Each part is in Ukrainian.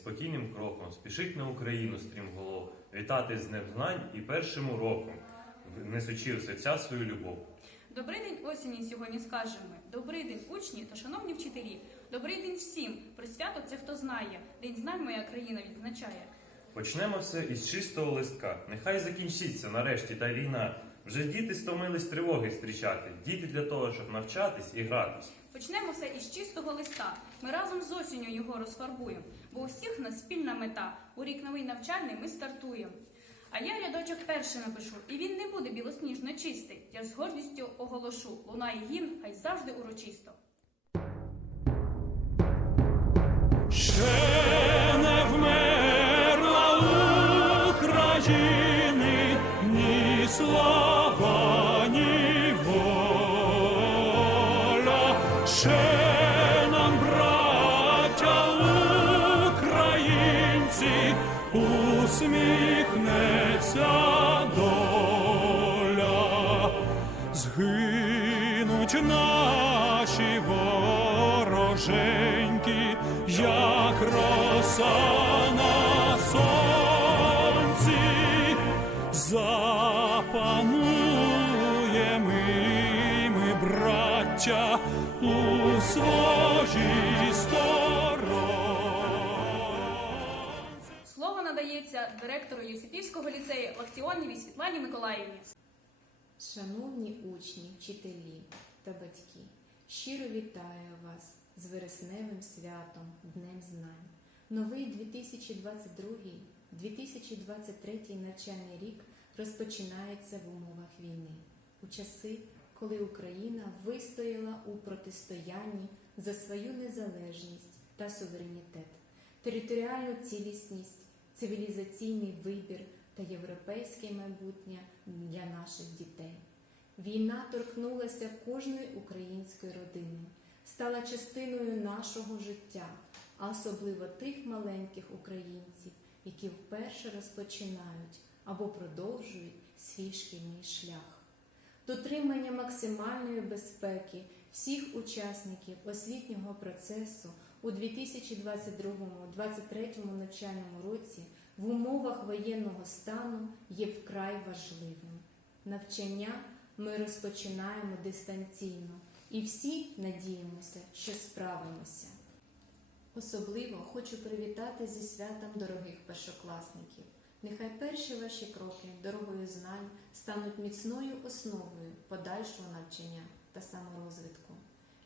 неспокійним кроком спішить на Україну стрімголов, вітати з Днем знань і першим уроком, несучи в серця свою любов. Добрий день осені сьогодні скажемо. ми. Добрий день, учні та шановні вчителі. Добрий день всім. Про свято це хто знає. День знань моя країна відзначає. Почнемо все із чистого листка. Нехай закінчиться нарешті та війна. Вже діти стомились тривоги зустрічати. Діти для того, щоб навчатись і гратись. Почнемо все із чистого листа. Ми разом з осінню його розфарбуємо, бо у всіх нас спільна мета. У рік новий навчальний ми стартуємо. А я рядочок перший напишу, і він не буде білосніжно чистий. Я з гордістю оголошу. Лунає гімн, хай завжди урочисто. Згинуть наші вороженьки, як роса на сонці, запануємо ми, браття, у своїй сторонці. Слово надається директору Єсипівського ліцею Лактіонівій Світлані Миколаївні. Шановні учні, вчителі та батьки, щиро вітаю вас з вересневим святом Днем Знань. Новий 2022-2023 навчальний рік розпочинається в умовах війни, у часи, коли Україна вистояла у протистоянні за свою незалежність та суверенітет, територіальну цілісність, цивілізаційний вибір та європейське майбутнє для наших дітей. Війна торкнулася кожної української родини, стала частиною нашого життя, а особливо тих маленьких українців, які вперше розпочинають або продовжують свій шкільний шлях. Дотримання максимальної безпеки всіх учасників освітнього процесу у 2022-2023 навчальному році в умовах воєнного стану є вкрай важливим. Навчання ми розпочинаємо дистанційно і всі надіємося, що справимося. Особливо хочу привітати зі святом дорогих першокласників. Нехай перші ваші кроки дорогою знань стануть міцною основою подальшого навчання та саморозвитку.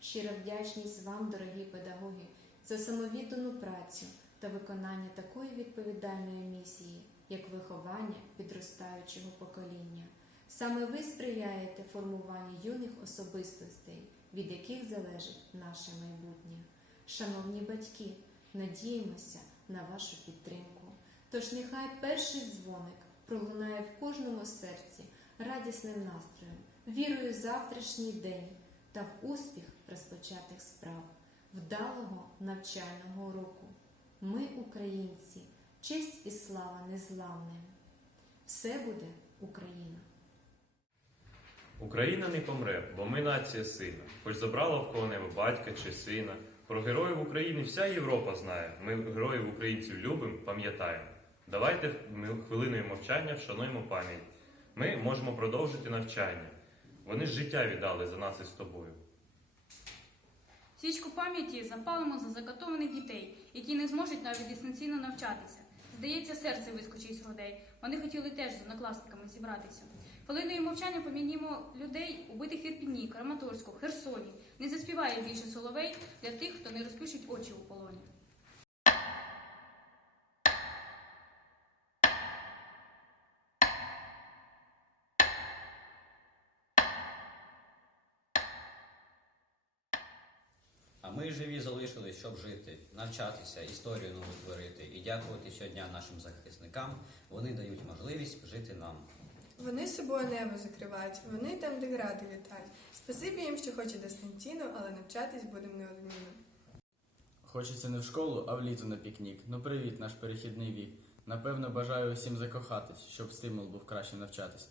Щира вдячність вам, дорогі педагоги, за самовіддану працю та виконання такої відповідальної місії, як виховання підростаючого покоління. Саме ви сприяєте формуванню юних особистостей, від яких залежить наше майбутнє. Шановні батьки, надіємося на вашу підтримку. Тож нехай перший дзвоник пролунає в кожному серці радісним настроєм, вірою в завтрашній день та в успіх розпочатих справ, вдалого навчального року. Ми, українці, честь і слава незламним. Все буде Україна! Україна не помре, бо ми нація сильна. Хоч забрала в кого небо батька чи сина. Про героїв України вся Європа знає. Ми героїв українців любимо, пам'ятаємо. Давайте хвилиною мовчання вшануємо пам'ять. Ми можемо продовжити навчання. Вони життя віддали за нас із тобою. Свічку пам'яті запалимо за закатованих дітей, які не зможуть навіть дистанційно навчатися. Здається, серце вискочить з грудей. Вони хотіли теж з однокласниками зібратися. Хвилиною мовчання помінімо людей, убитих в Ірпіні, Краматорську, Херсоні. Не заспіває більше соловей для тих, хто не розпишуть очі у полоні. А ми живі залишились, щоб жити, навчатися, історію нову творити і дякувати щодня нашим захисникам. Вони дають можливість жити нам. Вони собою небо закривають, вони там, де гради літають. Спасибі їм, що хоче дистанційно, але навчатись будемо неодмінно. Хочеться не в школу, а в літо на пікнік. Ну привіт, наш перехідний вік. Напевно, бажаю усім закохатись, щоб стимул був краще навчатись.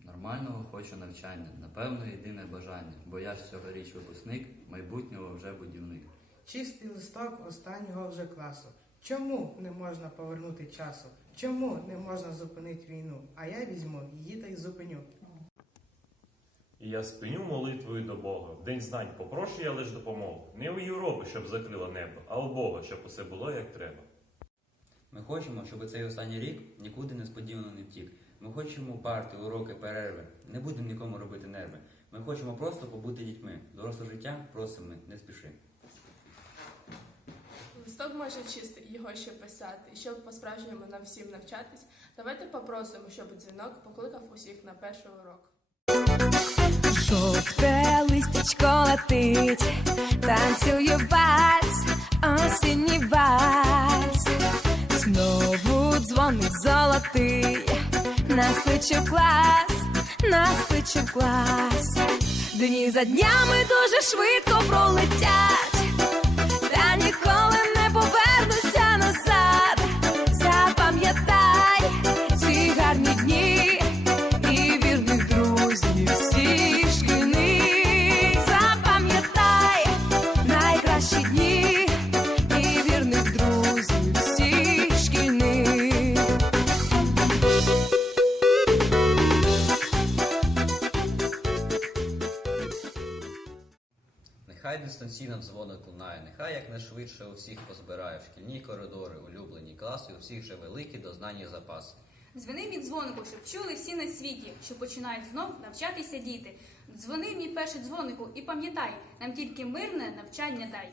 Нормального хочу навчання, напевно, єдине бажання, бо я ж цьогоріч випускник, майбутнього вже будівник. Чистий листок останнього вже класу. Чому не можна повернути часу? Чому не можна зупинити війну? А я візьму її та й зупиню. І я спиню молитвою до Бога. В день знань попрошу я лиш допомогу. Не у Європи, щоб закрила небо, а у Бога, щоб усе було як треба. Ми хочемо, щоб цей останній рік нікуди несподівано не втік. Ми хочемо парти, уроки, перерви. Не будемо нікому робити нерви. Ми хочемо просто побути дітьми. Доросле життя просимо, не спіши. Може чистий, його ще писати, і щоб по-справжньому нам всім навчатись, давайте попросимо, щоб дзвінок покликав усіх на перший урок. Жовте листячко летить, танцює вальс, осінній вальс. Знову дзвонить золотий, нас кличе клас, нас кличе клас. Дні за днями дуже швидко пролетять, Нехай дистанційно дзвоник лунає, нехай якнайшвидше усіх позбирає в шкільні коридори, улюблені класи, у всіх же великі дознання запаси. Дзвони мій дзвонику, щоб чули всі на світі, що починають знов навчатися діти. Дзвони мій перший дзвонику і пам'ятай, нам тільки мирне навчання дай.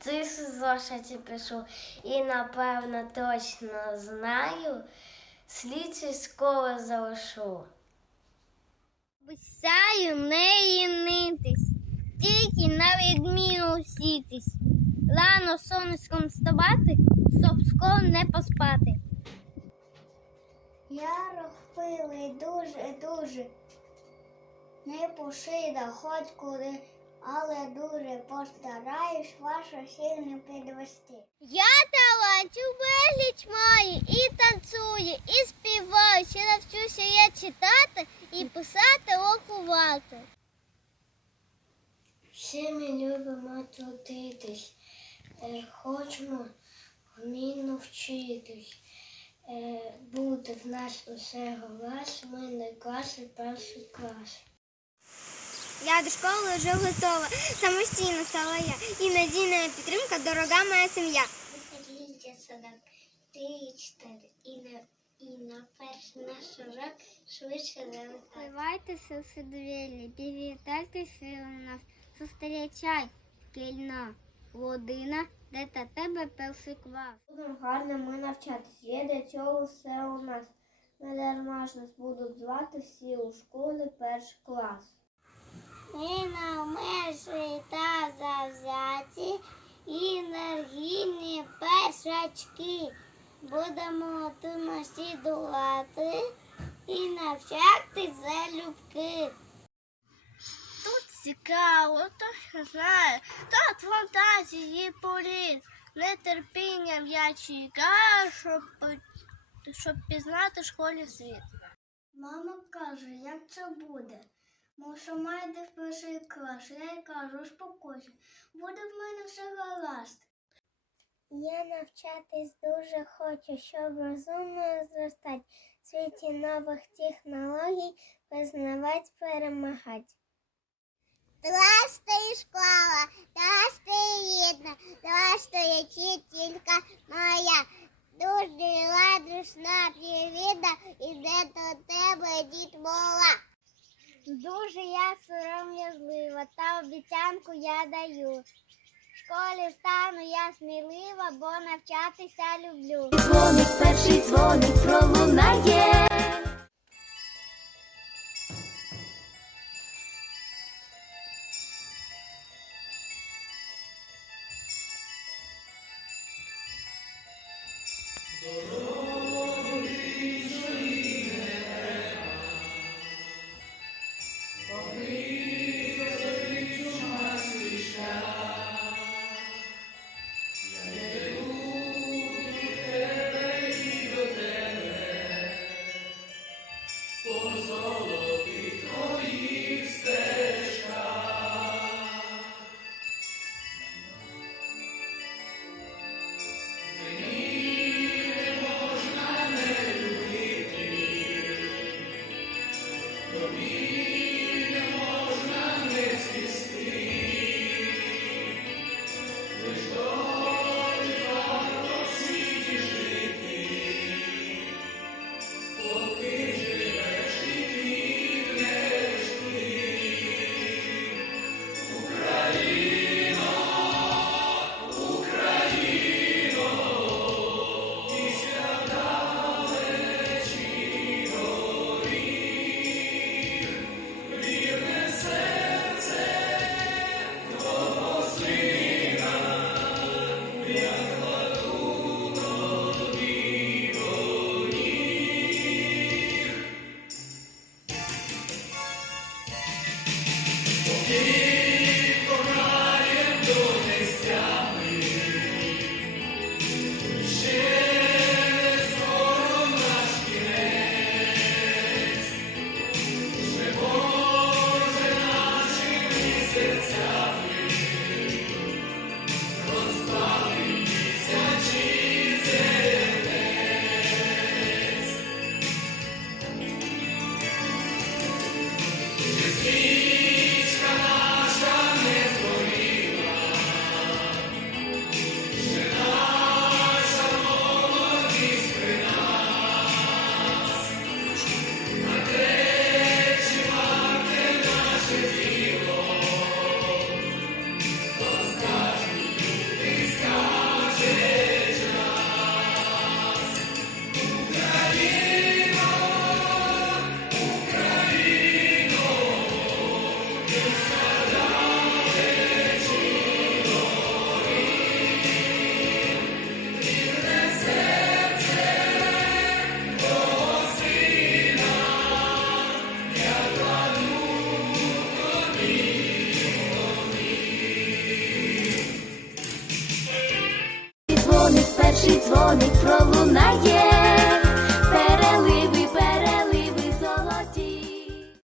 цифр зошиті пишу і напевно точно знаю, слід військово залишу. Обіцяю не лінитись, тільки на відміну сітись, рано сонечком вставати, щоб скоро не поспати. Я розпилий дуже-дуже, не пошида хоч куди, але дуже постараюсь вашу сильно підвести. Я талантів безліч маю, і танцюю, і співаю, ще навчуся я читати і писати, рахувати. Всі ми любимо трудитись, е, хочемо вмінно вчитись. Е, Буде в нас усе глас, ми не клас і перший клас. Я до школи вже готова, самостійно стала я. І надійна підтримка, дорога моя сім'я. Виходіть садок, три чотири, і на, і на перший наш урок швидше залетати. Вливайтеся всі двері, привітайтеся у нас, зустрічай, шкільна година, де та тебе перший клас. Будемо гарно ми навчатись, є для цього все у нас. Не дарма ж нас будуть звати всі у школі перший клас. Ми навмерші та завзяті, енергійні першачки. Будемо активно слідувати і навчати залюбки. Тут цікаво, то що знає, тут фантазії політ. Нетерпінням я чекаю, щоб, щоб пізнати школі світ. Мама каже, як це буде. Може, маєте в перший клас. Я їй кажу, успокойся, буде в мене все гаразд. Я навчатись дуже хочу, щоб розумно зростати в світі нових технологій, визнавати, перемагати. Здравствуй, школа, здравствуй, рідна, здравствуй, вчителька моя. Дуже радісна привіда, іде до тебе дітвола. Дуже я сором'язлива, та обіцянку я даю. В школі стану я смілива, бо навчатися люблю. Дзвоник, перший дзвоник пролунає.